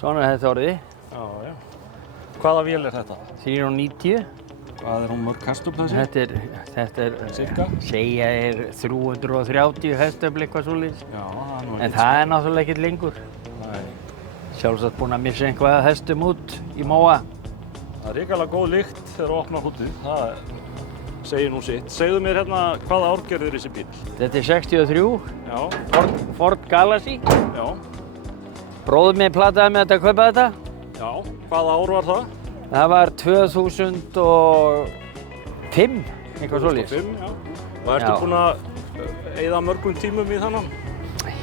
Svona er þetta orðið. Já, já. Hvaða vél er þetta? 390. Hvað er hún mörg hestöfl þessi? Þetta er, Cirka? segja er 330 hestöfl eitthvað svoleiðis. Já, það er nú En það er náttúrulega ekkert lengur. Nei. Sjálfsagt búinn að missa einhvað hestum út í móa. Það er ríkalega góð lykt þegar þú opnar húddið. Það segir nú sitt. Segðu mér hérna hvaða árgerð er þessi bíl? Þetta er 63, Já, Ford Galaxy. já, Bróðir minn plataði með þetta að kaupa þetta. já. Hvaða ár var það? Það var 2005, eitthvað svoleiðis. 2005, já. Og ertu Já. búinn að eyða mörgum tímum í þannan?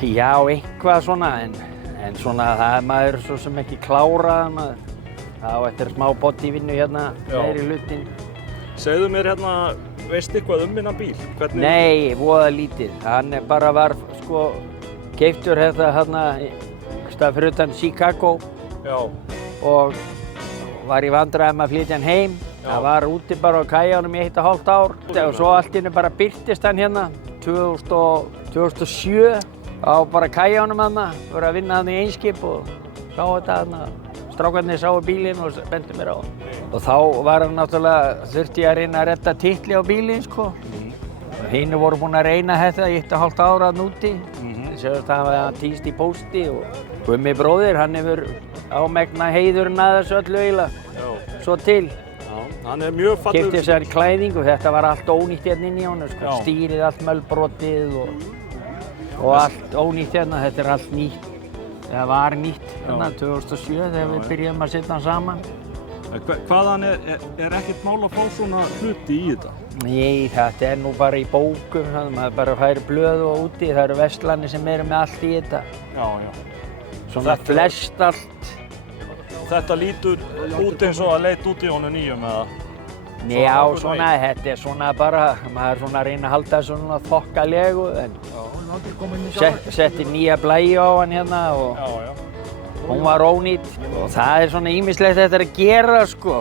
Já, eitthvað svona, en svona það er maður svo sem ekki klárað maður. Það á eftir smá bodyvinnu hérna, Já. meiri hlutin. Segðu mér hérna, veistu eitthvað um þennan bíl? Hvernig... Nei, voða lítið. Hann bara var, sko, keyptur þetta hérna, stað fyrir utan Chicago Já, og var í vandræðum að flytja hann heim. Já. Það var úti bara á kajanum í 1,5 ár og svo allt í einu bara birtist hann hérna 2007 á bara kajanum þarna, voru að vinna hann í Einskip og sá þetta þarna. Strákarnir sáu bílinn og bentu mér á hann. Og þá var hann náttúrulega, þurfti ég að reyna að redda titli á bílinn, sko. Hinu voru búin að reyna þetta í 1,5 ára þarna úti. Það var týst í pósti og Gummi bróðir, hann hefur ámegna heiðurinn að þessu öllu eiginlega. já, Svo til. já. Hann er mjög fallegur. Keypti sér klæðing og þetta var allt ónýtt hérna inn í honum, sko. Já. Stýrið allt mölbrotið og allt ónýtt hérna. Þetta er allt nýtt. Það var nýtt hérna 2007 þegar við byrjuðum að setja hann saman. Hvaðan er ekkert mál að fá svona hluti í þetta? Nei, þetta er nú bara í bókum, þannig að maður bara fær blöð og úti. Það eru verslanir sem eru með allt í þetta. Já, já. Svona flest allt. Þetta lítur út eins og að leit út í honum nýjum eða? Já, svona, þetta er svona bara, maður er svona að reyna að halda þessu svona þokkalegu, en setti nýja blæju á hann hérna og Já, já. hún var ónýt. Og það er svona ýmislegt þetta að gera, sko.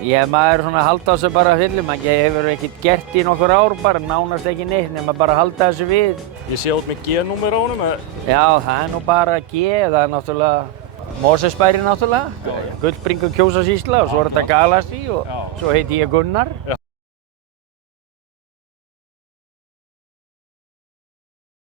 Já. Maður er svona að halda þessu bara fyrir, maður hefur ekkert gert í nokkur ár bara, nánast ekki neitt, nema bara að halda þessu við. Ég sé út með G-númer á honum. Já, það er nú bara G, það er náttúrulega Mosesbæri náttúrulega, Gullbringur Kjósasýsla og svo er þetta Galaxy og Já. svo heiti ég Gunnar. Já.